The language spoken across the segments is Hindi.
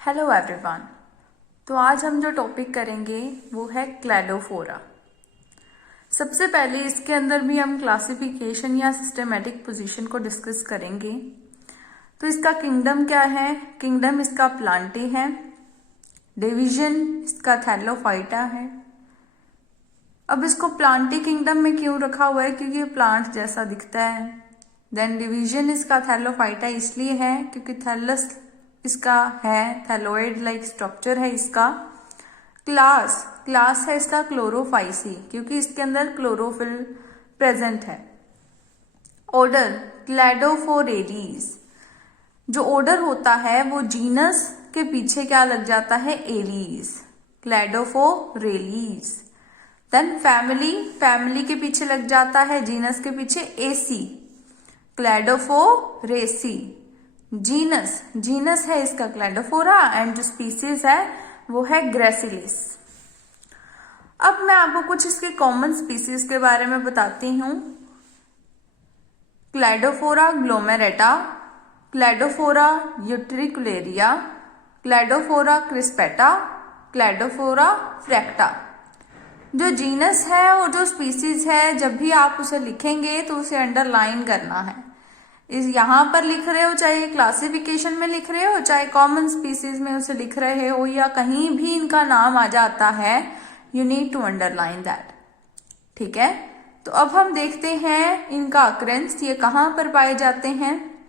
Hello everyone. तो आज हम जो टॉपिक करेंगे वो है क्लैडोफोरा। सबसे पहले इसके अंदर भी हम क्लासिफिकेशन या सिस्टमेटिक पोजीशन को डिस्कस करेंगे। तो इसका किंगडम क्या है? किंगडम इसका प्लांटे है। डिवीजन इसका थैलोफाइटा है। अब इसको प्लांटे किंगडम में क्यों रखा हुआ है? क्योंकि ये प्लांट जैसा दिखता है। देन डिवीजन इसका थैलोफाइटा इसलिए है क्योंकि थैलस इसका है, थैलोइड लाइक स्ट्रक्चर है इसका। क्लास है इसका क्लोरोफाइसी क्योंकि इसके अंदर क्लोरोफिल प्रेजेंट है। ऑर्डर क्लैडोफोरेरीज। जो ऑर्डर होता है वो जीनस के पीछे क्या लग जाता है? एरीज, क्लैडोफोरेलीज। देन फैमिली के पीछे लग जाता है जीनस के पीछे एसी, क्लैडोफोरेसी। जीनस है इसका क्लैडोफोरा एंड जो स्पीसीज है वो है ग्रेसिलिस। अब मैं आपको कुछ इसके कॉमन स्पीसीज के बारे में बताती हूँ। Cladophora glomerata, Cladophora utricularia, Cladophora crispata, Cladophora fracta. जो जीनस है और जो स्पीसीज है, जब भी आप उसे लिखेंगे तो उसे अंडरलाइन करना है। इस यहाँ पर लिख रहे हो, चाहे क्लासिफिकेशन में लिख रहे हो, चाहे कॉमन स्पीसीज में उसे लिख रहे हो, या कहीं भी इनका नाम आ जाता है, you need to underline that. ठीक है, तो अब हम देखते हैं इनका अक्रेंस, ये कहाँ पर पाए जाते हैं।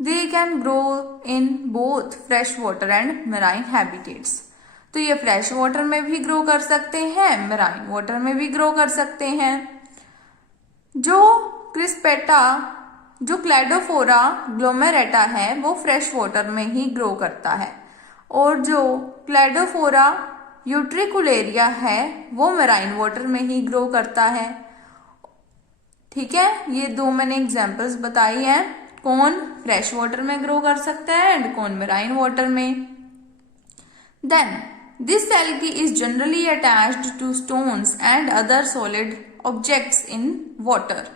They can grow in both fresh water and marine habitats. तो ये फ्रेश वाटर में भी ग्रो कर सकते हैं, मेराइन वाटर में भी ग्रो कर सकते हैं। जो क्लैडोफोरा ग्लोमेरेटा है वो फ्रेश वाटर में ही ग्रो करता है, और जो क्लैडोफोरा यूट्रिकुलेरिया है वो मेराइन वाटर में ही ग्रो करता है। ठीक है, ये दो मैंने एग्जांपल्स बताई हैं, कौन फ्रेश वाटर में ग्रो कर सकता है एंड कौन मेराइन वाटर में। Then this algae is generally attached to stones and other solid objects in water.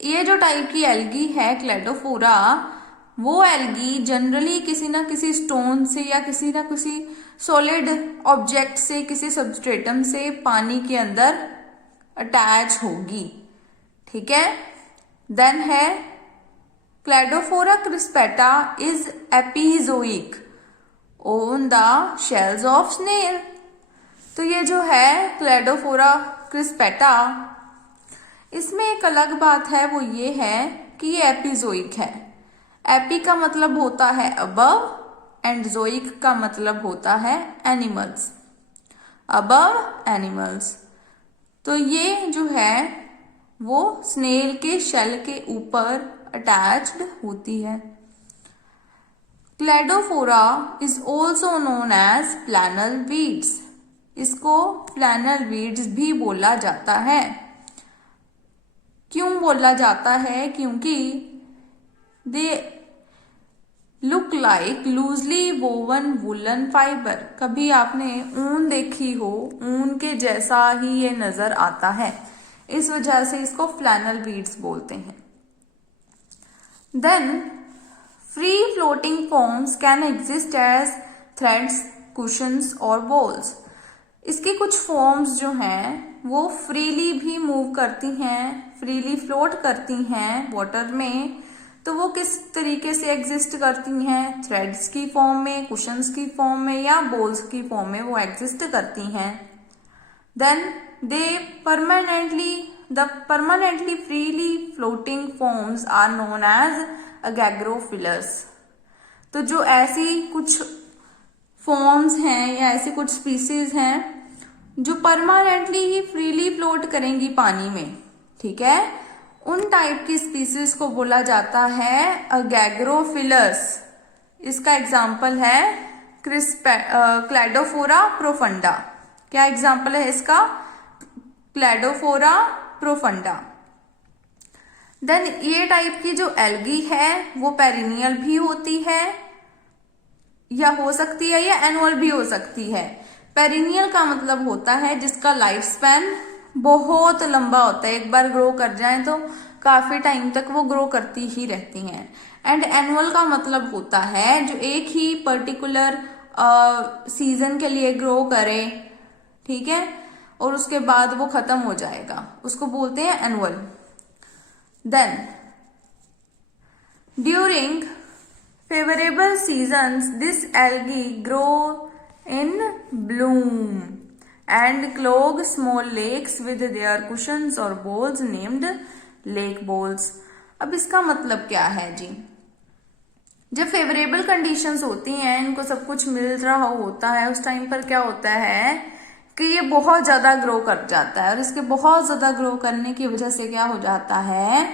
ये जो टाइप की एल्गी है क्लैडोफोरा, वो एल्गी जनरली किसी ना किसी स्टोन से या किसी ना किसी सॉलिड ऑब्जेक्ट से, किसी सबस्ट्रेटम से पानी के अंदर अटैच होगी। ठीक है, देन है Cladophora crispata is epizoic on the shells of snail. तो ये जो है क्लैडोफोरा क्रिस्पेटा, इसमें एक अलग बात है, वो ये है कि ये एपिजोइक है। एपी का मतलब होता है अबव एंड जोइक का मतलब होता है एनिमल्स, अबव एनिमल्स। तो ये जो है वो स्नेल के शेल के ऊपर अटैच्ड होती है। Cladophora is also known as flannel weeds. इसको फ्लैनल वीड्स भी बोला जाता है। क्यों बोला जाता है? क्योंकि they look like loosely woven woollen fibre. कभी आपने ऊन देखी हो, ऊन के जैसा ही ये नजर आता है, इस वजह से इसको फ्लैनल वीड्स बोलते हैं। Then free floating forms can exist as threads, cushions और बॉल्स। इसकी कुछ फॉर्म्स जो हैं वो फ्रीली भी मूव करती हैं, फ्रीली फ्लोट करती हैं वाटर में। तो वो किस तरीके से एग्जिस्ट करती हैं? थ्रेड्स की फॉर्म में, कुशंस की फॉर्म में, या बॉल्स की फॉर्म में वो एग्जिस्ट करती हैं। Then they permanently freely floating forms are known as aegagropilous. तो जो ऐसी कुछ फॉर्म्स हैं या ऐसी कुछ स्पीसीज हैं जो परमानेंटली ही फ्रीली फ्लोट करेंगी पानी में, ठीक है, उन टाइप की स्पीसीज को बोला जाता है अगैग्रोफिलस। इसका एग्जाम्पल है क्लैडोफोरा प्रोफंडा। क्या एग्जाम्पल है इसका? Cladophora profunda. देन ये टाइप की जो एल्गी है वो पेरिनियल भी होती है, या हो सकती है, या एनुअल भी हो सकती है। पेरिनियल का मतलब होता है जिसका लाइफ स्पैन बहुत लंबा होता है, एक बार ग्रो कर जाए तो काफी टाइम तक वो ग्रो करती ही रहती हैं। एंड एनुअल का मतलब होता है जो एक ही पर्टिकुलर सीजन के लिए ग्रो करे, ठीक है, और उसके बाद वो खत्म हो जाएगा, उसको बोलते हैं annual. Then during favourable seasons this algae grow in bloom and clog small lakes with their cushions और बॉल्स नेम्ड लेक बॉल्स। अब इसका मतलब क्या है जी? जब फेवरेबल कंडीशंस होती हैं, इनको सब कुछ मिल रहा होता है, उस टाइम पर क्या होता है कि ये बहुत ज्यादा ग्रो कर जाता है, और इसके बहुत ज्यादा ग्रो करने की वजह से क्या हो जाता है,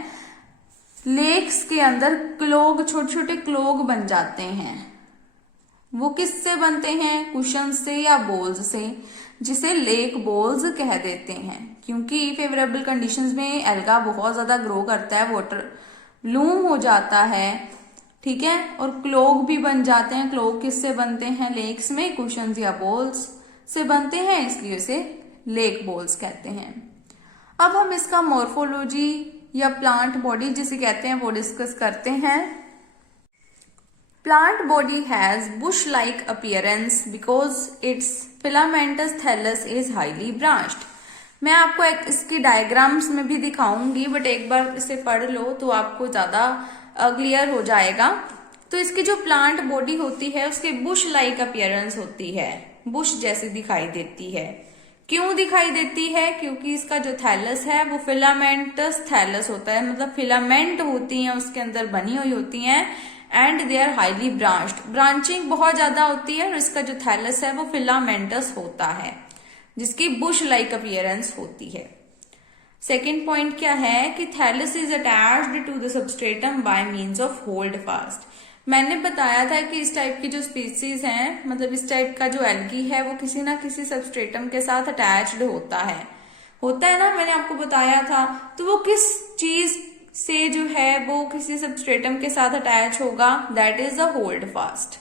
लेक्स के अंदर क्लोग, छोटे छोटे क्लोग बन जाते हैं। वो किससे बनते हैं? कुशन से या बोल्स से, जिसे लेक बोल्स कह देते हैं, क्योंकि फेवरेबल कंडीशंस में एल्गा बहुत ज्यादा ग्रो करता है, वाटर ब्लूम हो जाता है, ठीक है, और क्लोग भी बन जाते हैं। क्लोग किससे बनते हैं? लेक्स में कुशंस या बोल्स से बनते हैं, इसलिए इसे लेक बोल्स कहते हैं। अब हम इसका मॉर्फोलॉजी या प्लांट बॉडी जिसे कहते हैं वो डिस्कस करते हैं। Plant body has bush like appearance because its filamentous thallus is highly branched. मैं आपको इसकी डायग्राम्स में भी दिखाऊंगी, बट एक बार इसे पढ़ लो तो आपको ज्यादा क्लियर हो जाएगा। तो इसकी जो प्लांट बॉडी होती है उसकी बुश लाइक अपीयरेंस होती है, बुश जैसी दिखाई देती है। क्यों दिखाई देती है? क्योंकि इसका जो थैलस है वो फिलामेंटस थैलस होता है, मतलब फिलामेंट होती हैं उसके अंदर बनी हुई होती हैं, and they are highly branched, branching बहुत ज्यादा होती है, और इसका जो थैलस है वो फिलामेंटस होता है, जिसकी बुश लाइक अपीयरेंस होती है। सेकेंड पॉइंट क्या है कि thallus is attached to the substratum by means of holdfast. मैंने बताया था कि इस टाइप की जो स्पीसीज हैं, मतलब इस टाइप का जो एल्गी है वो किसी ना किसी सबस्ट्रेटम के साथ अटैच्ड होता है ना, मैंने आपको बताया था। तो वो किस चीज से जो है वो किसी सबस्ट्रेटम के साथ अटैच होगा, that is a hold fast.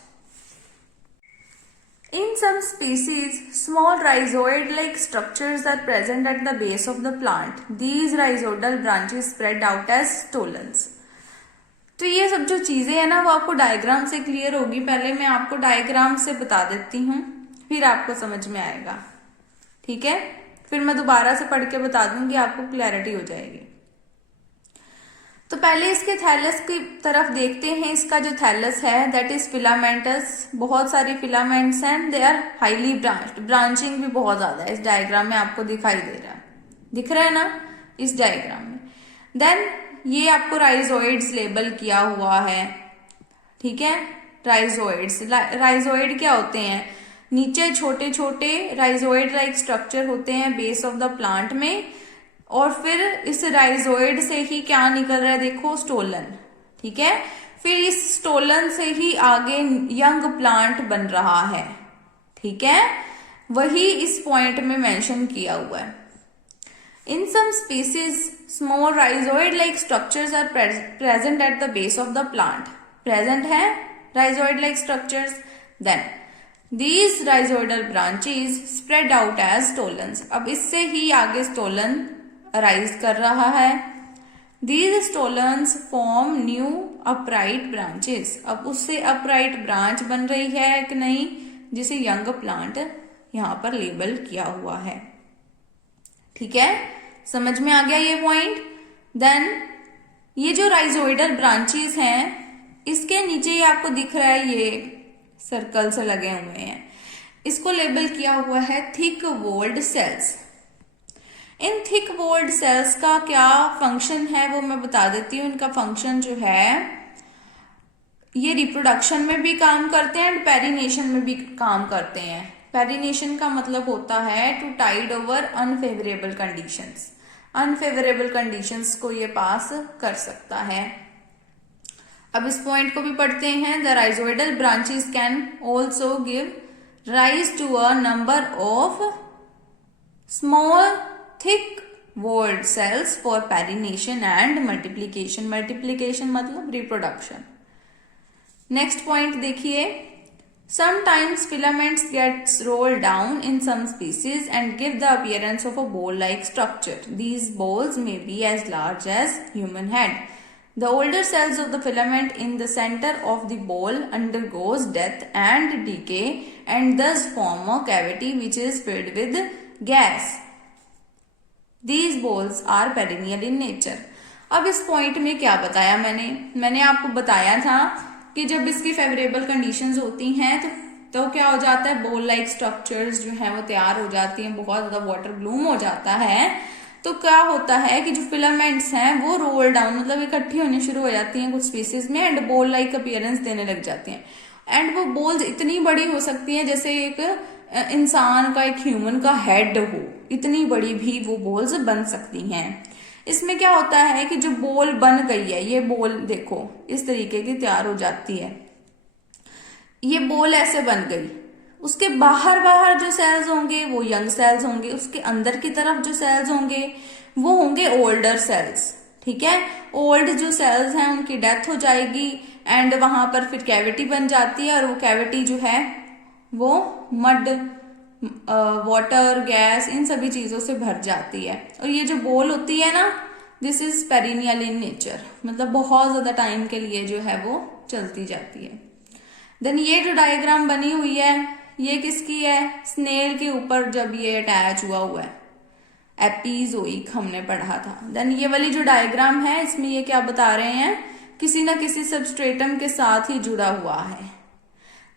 In some species, small rhizoid-like structures are present at the base of the plant. These rhizoidal branches spread out as stolons. तो ये सब जो चीजें हैं ना वो आपको डायग्राम से क्लियर होगी। पहले मैं आपको डायग्राम से बता देती हूँ, फिर आपको समझ में आएगा, ठीक है। फिर मैं दोबारा से पढ़ के बता दूंगी, आपको क्लैरिटी हो जाएगी। तो पहले इसके थैलस की तरफ देखते हैं। इसका जो थैलस है दैट इज फिलामेंटस, बहुत सारी filaments and they are highly branched, branching भी बहुत ज्यादा है। इस डायग्राम में आपको दिखाई दे रहा है, दिख रहा है ना इस डायग्राम में। देन ये आपको राइजोइड्स लेबल किया हुआ है, ठीक है। राइजोइड्स, राइजोइड क्या होते हैं? नीचे छोटे छोटे राइजोइड लाइक स्ट्रक्चर होते हैं बेस ऑफ द प्लांट में, और फिर इस राइजोइड से ही क्या निकल रहा है, देखो, स्टोलन, ठीक है। फिर इस स्टोलन से ही आगे यंग प्लांट बन रहा है, ठीक है, वही इस पॉइंट में मेंशन किया हुआ है। In some species small rhizoid like structures are present at the base of the plant. Present है rhizoid like structures, then these rhizoidal branches spread out as stolons. अब इससे ही आगे स्टोलन अराइज कर रहा है। These stolons form new upright branches। अब उससे अपराइट ब्रांच बन रही है कि नहीं, जिसे यंग प्लांट यहां पर लेबल किया हुआ है, ठीक है। समझ में आ गया ये पॉइंट। देन ये जो राइजोइडल ब्रांचेस हैं, इसके नीचे ही आपको दिख रहा है ये सर्कल से लगे हुए हैं, इसको लेबल किया हुआ है थिक वॉल्ड सेल्स। इन थिक वॉल्ड सेल्स का क्या फंक्शन है वो मैं बता देती हूँ। इनका फंक्शन जो है, ये रिप्रोडक्शन में भी काम करते हैं एंड पेरिनेशन में भी काम करते हैं। पेरिनेशन का मतलब होता है to tide over unfavourable conditions. Unfavourable conditions को ये पास कर सकता है। अब इस पॉइंट को भी पढ़ते हैं। The rhizoidal branches can also give rise to a number of small thick walled cells for perennation and multiplication. Multiplication मतलब रिप्रोडक्शन। नेक्स्ट पॉइंट देखिए, sometimes filaments gets rolled down in some species and give the appearance of a ball like structure. These balls may be as large as human head. The older cells of the filament in the center of the ball undergoes death and decay and thus form a cavity which is filled with gas. These balls are perennial in nature. अब इस पॉइंट में क्या बताया मैंने आपको बताया था कि जब इसकी फेवरेबल कंडीशंस होती हैं तो क्या हो जाता है, बॉल लाइक स्ट्रक्चर्स जो हैं वो तैयार हो जाती हैं, बहुत ज्यादा वाटर ब्लूम हो जाता है। तो क्या होता है कि जो फिलामेंट्स हैं वो रोल डाउन मतलब इकट्ठी होनी शुरू हो जाती हैं कुछ स्पीसीज में एंड बॉल लाइक अपीयरेंस देने लग जाती हैं। एंड वो बॉल्स इतनी बड़ी हो सकती हैं जैसे एक इंसान का, एक ह्यूमन का हेड हो, इतनी बड़ी भी वो बॉल्स बन सकती हैं। इसमें क्या होता है कि जो बॉल बन गई है, ये बॉल देखो इस तरीके की तैयार हो जाती है, ये बॉल ऐसे बन गई, उसके बाहर जो सेल्स होंगे वो यंग सेल्स होंगे, उसके अंदर की तरफ जो सेल्स होंगे वो होंगे ओल्डर सेल्स। ठीक है, ओल्ड जो सेल्स हैं उनकी डेथ हो जाएगी एंड वहां पर फिर कैविटी बन जाती है और वो कैविटी जो है वो मड, वाटर, गैस, इन सभी चीजों से भर जाती है। और ये जो बॉल होती है ना, this is perennial in nature, मतलब बहुत ज्यादा टाइम के लिए जो है वो चलती जाती है। देन ये जो डायग्राम बनी हुई है ये किसकी है, स्नेल के ऊपर जब ये अटैच हुआ है, एपिजोइक हमने पढ़ा था। देन ये वाली जो डायग्राम है इसमें ये क्या बता रहे हैं, किसी ना किसी सबस्ट्रेटम के साथ ही जुड़ा हुआ है।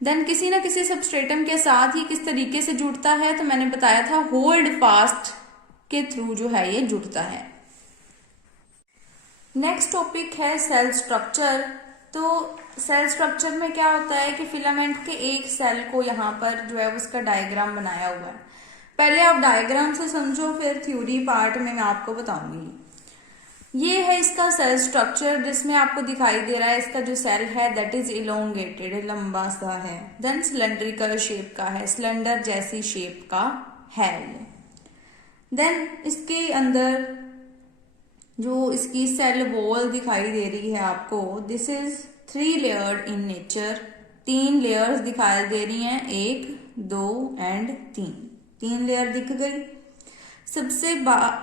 देन किसी ना किसी सबस्ट्रेटम के साथ ही किस तरीके से जुड़ता है, तो मैंने बताया था होल्ड फास्ट के थ्रू जो है ये जुड़ता है। नेक्स्ट टॉपिक है सेल स्ट्रक्चर। तो सेल स्ट्रक्चर में क्या होता है कि फिलामेंट के एक सेल को यहाँ पर जो है उसका डायग्राम बनाया हुआ है। पहले आप डायग्राम से समझो, फिर थ्योरी पार्ट में मैं आपको बताऊंगी। ये है इसका सेल स्ट्रक्चर जिसमें आपको दिखाई दे रहा है इसका जो सेल है दैट इज इलोंगेटेड, लंबा सा है। देन सिलेंड्रिकल शेप का है, सिलेंडर जैसी शेप का है ये। देन इसके अंदर जो इसकी सेल वॉल दिखाई दे रही है आपको, this is 3 layered in nature, 3 layers दिखाई दे रही हैं, 1, 2 एंड 3 लेयर दिख गई। सबसे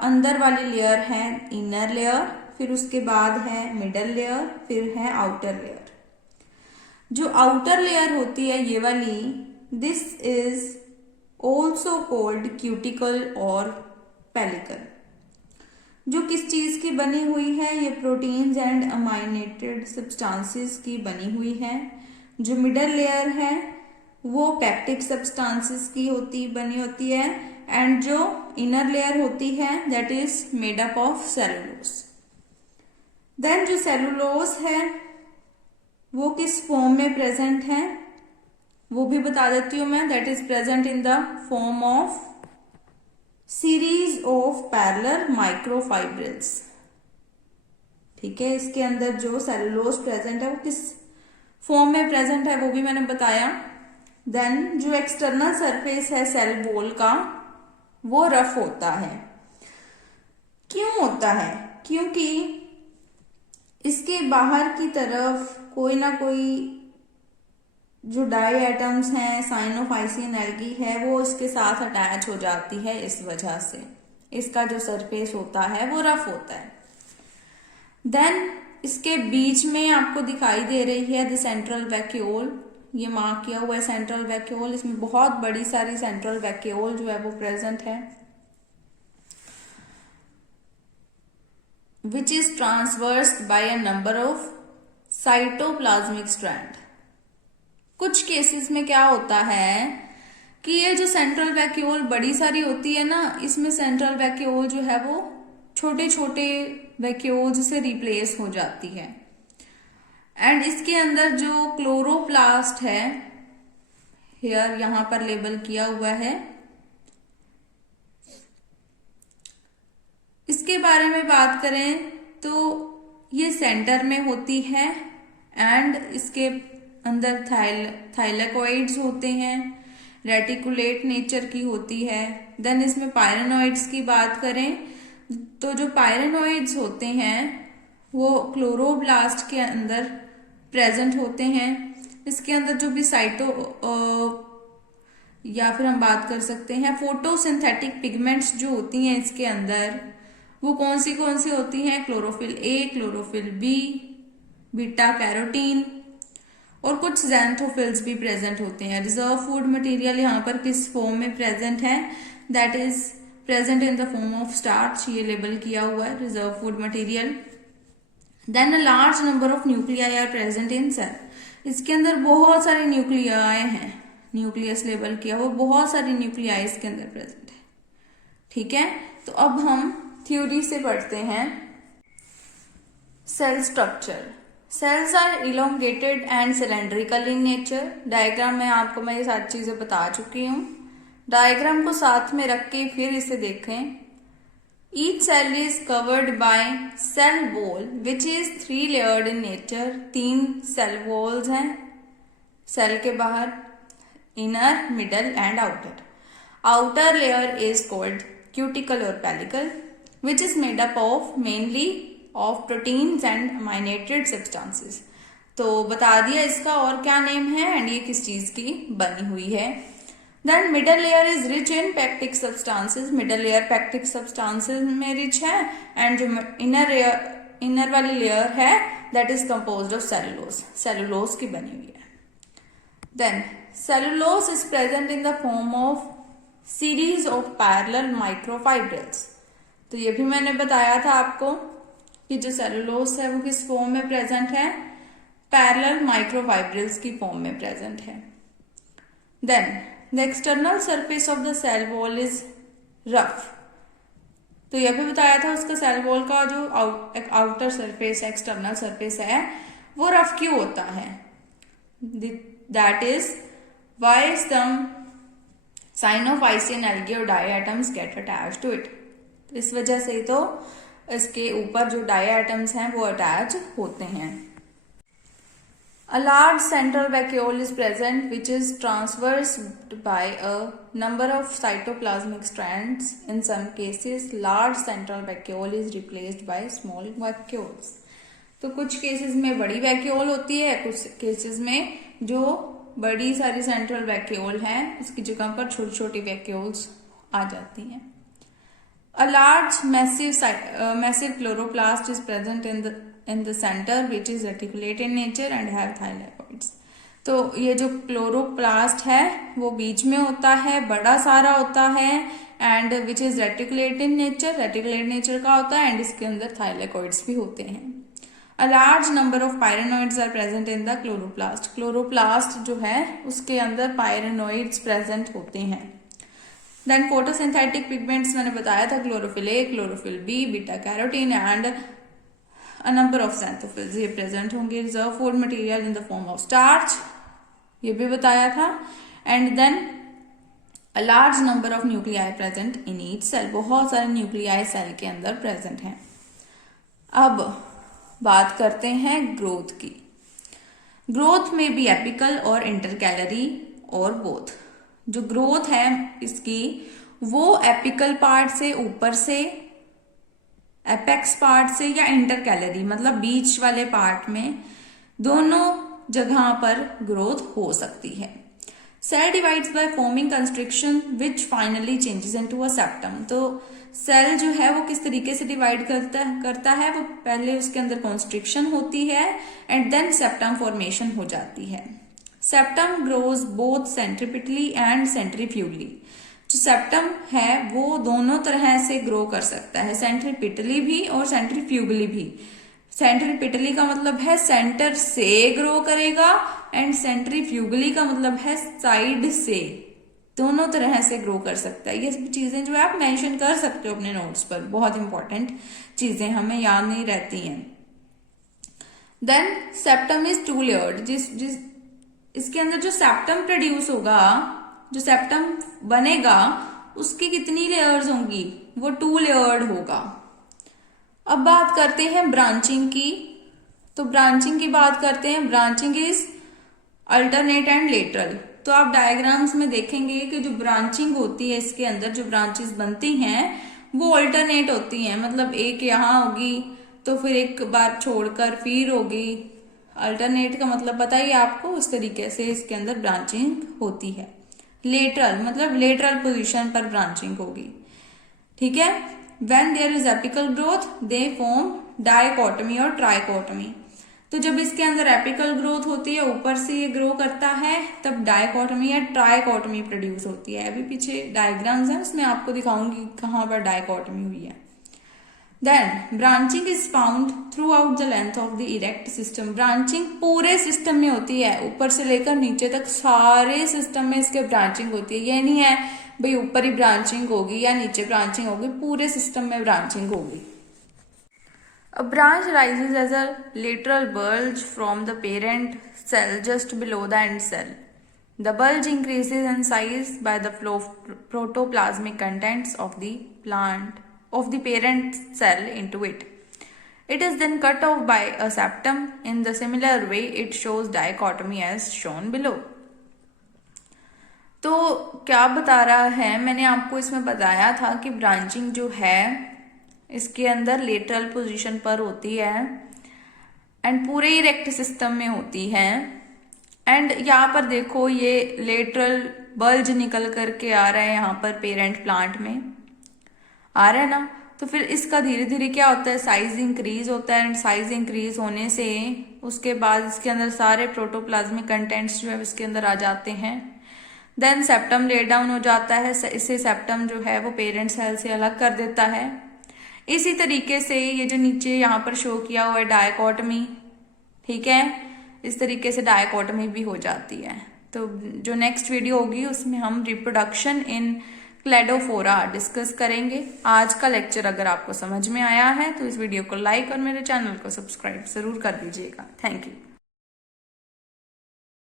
अंदर वाली लेयर है इनर लेयर, फिर उसके बाद है मिडल लेयर, फिर है आउटर लेयर। जो आउटर लेयर होती है ये वाली, this is also called cuticle और पेलिकल। जो किस चीज की बनी हुई है, ये प्रोटीन्स एंड अमाइनेटेड सब्सटेंसेस की बनी हुई है। जो मिडल लेयर है वो पेप्टिक सब्सटेंसेस की बनी होती है एंड जो इनर लेयर होती है that is made up of cellulose. Then जो सेलुलोज है वो किस फॉर्म में प्रेजेंट है वो भी बता देती हूं मैं, that is present in the form of series of parallel microfibrils. ठीक है, इसके अंदर जो सेलुलोज प्रेजेंट है वो किस फॉर्म में प्रेजेंट है वो भी मैंने बताया। देन जो एक्सटर्नल सरफेस है सेल वॉल का वो रफ होता है। क्यों होता है? क्योंकि इसके बाहर की तरफ कोई ना कोई जो डाई एटम्स हैं, साइनोफाइसिन एल्गी है, वो इसके साथ अटैच हो जाती है। इस वजह से इसका जो सरफेस होता है वो रफ होता है। देन इसके बीच में आपको दिखाई दे रही है द सेंट्रल वैक्यूल, ये मार्क किया हुआ है सेंट्रल वैक्यूल। इसमें बहुत बड़ी सारी सेंट्रल वैक्यूल जो है वो प्रेजेंट है, which is transversed by a number of cytoplasmic strand. कुछ केसेस में क्या होता है कि ये जो सेंट्रल वैक्यूल बड़ी सारी होती है ना, इसमें सेंट्रल वैक्यूल जो है वो छोटे छोटे वैक्यूल्स से रिप्लेस हो जाती है। एंड इसके अंदर जो क्लोरोप्लास्ट है, हेयर यहां पर लेबल किया हुआ है, इसके बारे में बात करें तो ये सेंटर में होती है एंड इसके अंदर थाइलेकोइड्स होते हैं, रेटिकुलेट नेचर की होती है। देन इसमें पायरेनोइड्स की बात करें तो जो पायरेनोइड्स होते हैं वो क्लोरोब्लास्ट के अंदर प्रेजेंट होते हैं। इसके अंदर जो भी या फिर हम बात कर सकते हैं फोटोसिंथेटिक पिगमेंट्स जो होती हैं इसके अंदर, वो कौन सी होती हैं? Chlorophyll A, chlorophyll B, beta carotene और कुछ ज़ैंथोफिल्स भी प्रेजेंट होते हैं। रिजर्व फूड मटेरियल यहाँ पर किस फॉर्म में प्रेजेंट है? That is present in the form of starch, ये लेबल किया हुआ है reserve food material. Then a large number of nuclei are present in cell, इसके अंदर बहुत सारे न्यूक्लियाई हैं, न्यूक्लियस लेबल किया हुआ, बहुत सारे न्यूक्लियाई इसके अंदर प्रेजेंट है। ठीक है, तो अब हम थ्योरी से पढ़ते हैं cell structure. Cells are elongated and cylindrical in nature. Diagram में आपको मैं ये सारी चीजें बता चुकी हूँ। डायग्राम को साथ में रख के फिर इसे देखें। Each cell is covered by cell wall which is 3 layered in nature. 3 cell walls हैं सेल के बाहर, inner, middle and outer. Outer layer is called cuticle और pellicle which is made up of mainly of proteins and aminated substances. तो बता दिया इसका और क्या नेम है एंड ये किस चीज की बनी हुई है। Then middle layer is rich in pectic substances. Middle layer pectic substances में रिच है एंड जो इनर वाली लेयर है that is composed of cellulose, cellulose की बनी हुई है। Then cellulose is present in the form of series of parallel microfibrils. तो ये भी मैंने बताया था आपको कि जो सेलुलोज है वो किस फॉर्म में प्रेजेंट है? पैरेलल माइक्रोफाइब्रिल्स की फॉर्म में प्रेजेंट है। Then the external surface of the cell wall is rough. तो यह भी बताया था उसका सेल वॉल का जो आउटर सरफेस, एक्सटर्नल सरफेस है वो रफ क्यों होता है? That is why some cyanophycean algae और diatoms get attached to it. इस वजह से तो इसके ऊपर जो डाई एटम्स हैं वो अटैच होते हैं। A large central vacuole is present which is traversed by a number of cytoplasmic strands. In some cases, large central vacuole is replaced by small vacuoles. तो कुछ केसेस में बड़ी वैक्यूल होती है, कुछ केसेस में जो बड़ी सारी सेंट्रल वैक्यूल है उसकी जगह पर छोटी छोटी वैक्यूल्स आ जाती हैं। A large massive chloroplast is present in the center which is reticulate in nature and have thylakoids. तो ये जो क्लोरोप्लास्ट है वो बीच में होता है, बड़ा सारा होता है and which is reticulate in nature, reticulate nature का होता है एंड इसके अंदर थाइलेकोइड्स भी होते हैं। A large number of pyrenoids are present in the chloroplast. Chloroplast जो है उसके अंदर पायरेनोइड्स प्रेजेंट होते हैं। देन फोटोसिंथेटिक पिगमेंट्स मैंने बताया था, chlorophyll A, chlorophyll B, beta carotene and a number of xanthophyls ये प्रेजेंट होंगे। Reserve food material in the form of starch ये भी बताया था। And then a large number of nuclei present in each cell, बहुत सारे न्यूक्लियाई सेल के अंदर प्रेजेंट हैं। अब बात करते हैं ग्रोथ की। ग्रोथ में भी एपिकल और इंटरकैलरी और बोथ। जो ग्रोथ है इसकी वो एपिकल पार्ट से, ऊपर से, एपेक्स पार्ट से या इंटरकैलरी मतलब बीच वाले पार्ट में, दोनों जगह पर ग्रोथ हो सकती है। Cell divides by forming constriction which finally changes into a septum. तो सेल जो है वो किस तरीके से डिवाइड करता है, वो पहले उसके अंदर कॉन्स्ट्रिक्शन होती है एंड देन सेप्टम फॉर्मेशन हो जाती है। Septum grows both centripetally and centrifugally. जो सेप्टम है वो दोनों तरह से ग्रो कर सकता है, सेंट्रीपिटली भी और सेंट्रीफ्यूगली भी। सेंट्रीपिटली का मतलब है सेंटर से ग्रो करेगा एंड सेंट्रीफ्यूगली का मतलब है साइड से, दोनों तरह से ग्रो कर सकता है। ये सब चीजें जो है आप मेंशन कर सकते हो अपने नोट्स पर, बहुत इंपॉर्टेंट चीजें हमें याद नहीं रहती हैं। Then septum is 2 layered. जिस इसके अंदर जो सेप्टम प्रोड्यूस होगा, जो सेप्टम बनेगा उसकी कितनी लेयर्स होंगी? वो 2 लेयर्ड होगा। अब बात करते हैं ब्रांचिंग की। तो ब्रांचिंग की बात करते हैं। Branching is alternate and lateral. तो आप डायग्राम्स में देखेंगे कि जो ब्रांचिंग होती है इसके अंदर जो ब्रांचेस बनती हैं वो अल्टरनेट होती हैं, मतलब एक यहाँ होगी तो फिर एक बार छोड़कर फिर होगी। अल्टरनेट का मतलब पता ही आपको, उस तरीके से इसके अंदर ब्रांचिंग होती है। लेटरल मतलब लेटरल पोजीशन पर ब्रांचिंग होगी। ठीक है, when there is apical growth they form dichotomy और ट्राइकोटमी। तो जब इसके अंदर एपिकल ग्रोथ होती है, ऊपर से ये ग्रो करता है, तब डायकोटमी या ट्राइकोटमी प्रोड्यूस होती है। अभी पीछे डायग्राम्स हैं, उसमें आपको दिखाऊंगी कहाँ पर डायकोटमी हुई है। Then branching is found throughout the length of the erect system. Branching पूरे सिस्टम में होती है, ऊपर से लेकर नीचे तक सारे सिस्टम में इसके ब्रांचिंग होती है। ये नहीं है भाई ऊपर ही ब्रांचिंग होगी या नीचे ब्रांचिंग होगी, पूरे सिस्टम में ब्रांचिंग होगी। A branch rises as a lateral bulge from the parent cell just below the end cell. The bulge increases in size by the flow of protoplasmic contents of the plant of the parent cell into it. It is then cut off by a septum. In the similar way, it shows dichotomy as shown below. तो क्या बता रहा है, मैंने आपको इसमें बताया था कि ब्रांचिंग जो है इसके अंदर लेटरल पोजीशन पर होती है एंड पूरे इरेक्ट सिस्टम में होती है। एंड यहाँ पर देखो ये लेटरल बल्ज निकल करके आ रहा है, यहाँ पर पेरेंट प्लांट में आ रहा है ना। तो फिर इसका धीरे धीरे क्या होता है, साइज इंक्रीज होता है एंड साइज इंक्रीज होने से उसके बाद इसके अंदर सारे प्रोटोप्लाज्मिक कंटेंट्स जो है इसके अंदर आ जाते हैं। देन सेप्टम ले डाउन हो जाता है, इससे सेप्टम जो है वो पेरेंट सेल से अलग कर देता है। इसी तरीके से ये जो नीचे यहाँ पर शो किया हुआ है डायकोटमी, ठीक है, इस तरीके से डायकोटमी भी हो जाती है। तो जो नेक्स्ट वीडियो होगी उसमें हम रिप्रोडक्शन इन क्लेडोफोरा डिस्कस करेंगे। आज का लेक्चर अगर आपको समझ में आया है तो इस वीडियो को लाइक और मेरे चैनल को सब्सक्राइब जरूर कर दीजिएगा। Thank you.